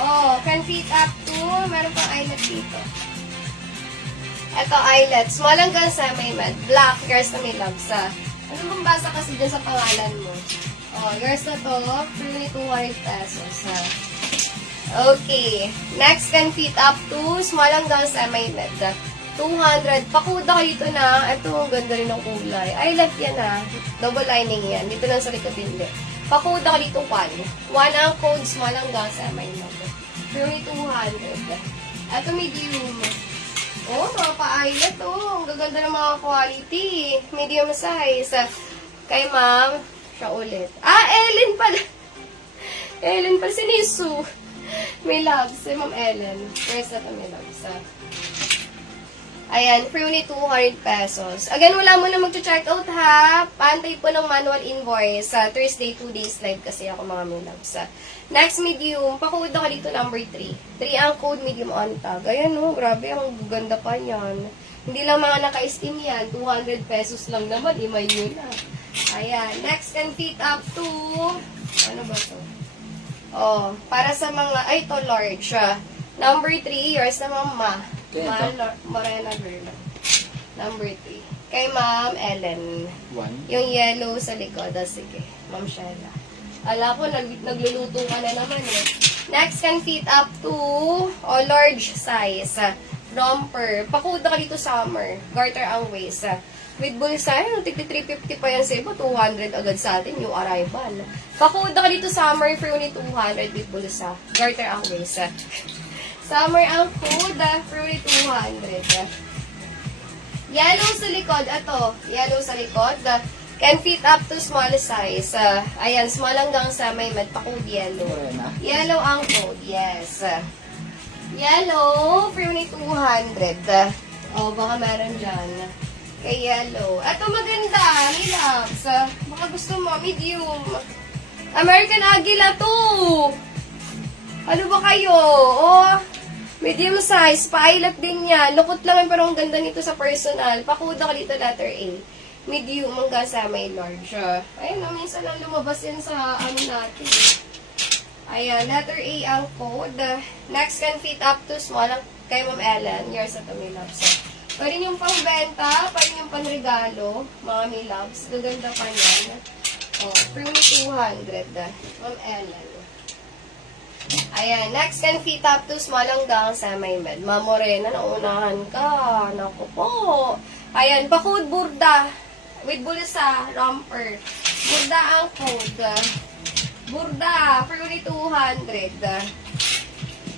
Oh, can fit up to, meron pang eyelet dito. Ito, eyelet. Small hanggang semi-med. Black, yours na may labs. Ano bang basa kasi dyan sa pangalan mo? Oh, yours na to, really 200 pesos. Okay. Next, can fit up to, small hanggang semi-med. 200. Pakuda ka dito na. Ito, ang ganda rin ng kulay. Eyelet yan Double lining yan. Dito lang sa likod hindi. Pakuda ka dito 1. 1 ang code, small hanggang semi-med. Really 200. Ito, medium. Oh, mga pa-eyelet, oh. Ang gaganda ng mga quality. Medium size. Kay ma'am, siya ulit. Ellen pala. Ellen pala. Sinisu. May loves. Si Ma'am Ellen. First na ito may loves. Ayan, free only 200 pesos. Again, wala mo na mag-check out ha. Paantay po ng manual invoice. Thursday, 2 days live kasi ako mga may loves. Next, medium. Pakuda ka dito number 3. 3 ang code, medium on tag. Ayan o, grabe, ang ganda pa yan. Hindi lang mga naka-steam yan. 200 pesos lang naman, imay nyo na. Ayan, next can fit up to, ano ba to? Oh, para sa mga, ay ito large. Number 3, yours na mama. Morena girl. Number 3. Kay Ma'am Ellen. 1. Yung yellow sa likod. Sige, Ma'am Shella. Ala ko, nagluluto ka na naman eh. Next, can fit up to large size. Romper. Pakuda ka dito summer. Garter ang waist. With bulsa, tigti 350 pa yan sa iba. 200 agad sa atin, yung arrival. Pakuda ka dito summer for only 200 with bulsa. Garter ang waist. Summer ang code, for only 200. Yellow sa likod. Ito, yellow sa likod. Can fit up to small size. Ayan, small hanggang sa may code yellow. Yellow ang code, yes. Yellow, for only 200. Oh, baka meron dyan. Kay yellow. Ito maganda, nilaps. Baka gusto mo, medium. American Agila to. Ano ba kayo? Oh, medium size. Pa-eyelet din yan. Lukot lang pero ang ganda nito sa personal. Pakuda ka dito letter A. Medium hanggang sa may large. Ayun, minsan lang lumabas yan sa ano natin. Ayan, letter A ang code. Next, can fit up to small kay Ma'am Ellen. Yours at may loves. Pwede yung pangbenta, pwede yung panregalo, mga may loves. Gaganda pa yan. Oh, free 200. Ma'am Ellen. Ayan, next can fit up to small hanggang sa may med. Ma'am Morena, naunahan ka. Naku po. Ayan, pakod burda. With bulsa, romper. Burda ang code. Burda, for only 200.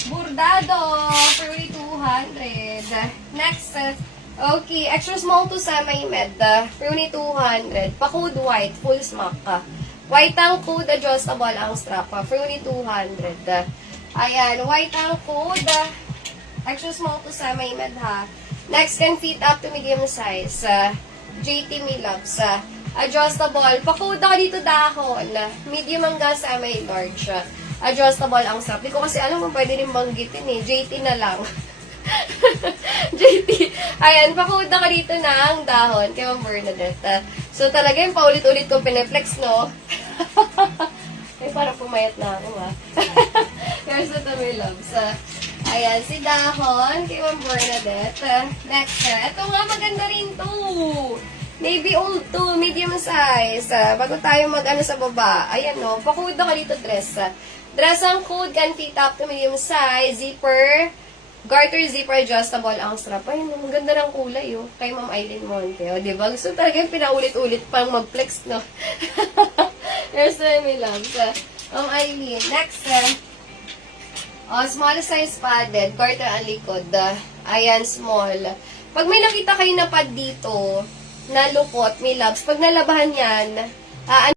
Burdado, for only 200. Next, okay, extra small to semi-med. For only 200. Pa-code white, full smock. White ang code, adjustable ang strap. For only 200. Ayan, white ang code. Extra small to semi-med ha. Next, can fit up to medium size. JT Milops. Adjustable. Pakuda ka dito dahon. Medium hanggang semi-large. Adjustable ang strap. Di ko kasi alam kung pwede rin banggitin eh. JT na lang. JT. Ayan, pakuda ka dito ng dahon kay Ma'am Bernadette. So talaga yung paulit-ulit kong pineflex, no? Ay, parang pumayat na ako, ha? Here's the Milops. Ayan, si dahon kay Ma'am Bernadette. Next, ito nga maganda rin to. Navy old to, medium size. Bago tayo mag-ano sa baba. Ayan, no. Pakuda ka dito dress. Dress ang code, can fit up to medium size. Zipper. Garter zipper adjustable ang strap. Ayun, no. Maganda ng kulay, oh. Kay Ma'am Aileen Monte. O, diba? Gusto talaga yung pinaulit-ulit pang mag-flex, no? Here's the Milops. Ma'am Aileen. Next, small size padded. Garter ang likod. Ayan, small. Pag may nakita kayo na pad dito, na lukot, may labs, pag nalabahan yan,